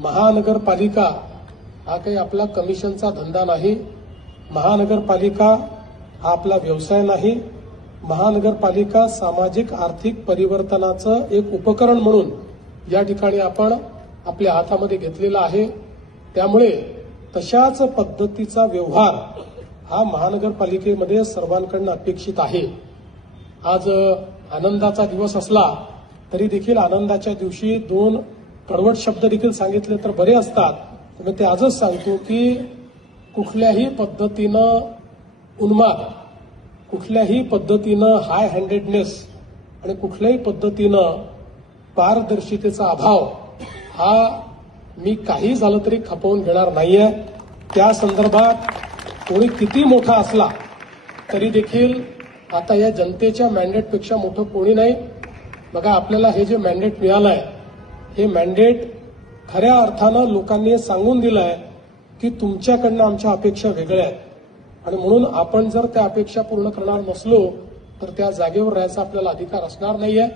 महानगरपालिका हा काही आपला कमिशनचा धंदा नाही. महानगरपालिका हा आपला व्यवसाय नाही. महानगरपालिका सामाजिक आर्थिक परिवर्तनाचं एक उपकरण म्हणून या ठिकाणी आपण आपल्या हातामध्ये घेतलेला आहे. त्यामुळे तशाच पद्धतीचा व्यवहार हा महानगरपालिकेमध्ये सर्वांकडून अपेक्षित आहे. आज आनंदाचा दिवस असला तरी देखील आनंदाच्या दिवशी दोन कडवट शब्द देखील सांगितले तर बरे असतात. मी ते आजच सांगतो की कुठल्याही पद्धतीनं उन्माद, कुठल्याही पद्धतीनं हाय हँडेडनेस आणि कुठल्याही पद्धतीनं पारदर्शितेचा अभाव हा मी काही झालं तरी खपवून घेणार नाहीये. त्या संदर्भात कोणी किती मोठा असला तरी देखील आता या जनतेच्या मॅन्डेटपेक्षा मोठं कोणी नाही. बघा, आपल्याला हे जे मॅन्डेट मिळालंय हे मॅन्डेट खऱ्या अर्थानं लोकांनी सांगून दिलंय की तुमच्याकडनं आमच्या अपेक्षा वेगळ्या आहेत आणि म्हणून आपण जर त्या अपेक्षा पूर्ण करणार नसलो तर त्या जागेवर राहायचा आपल्याला अधिकार असणार नाहीये.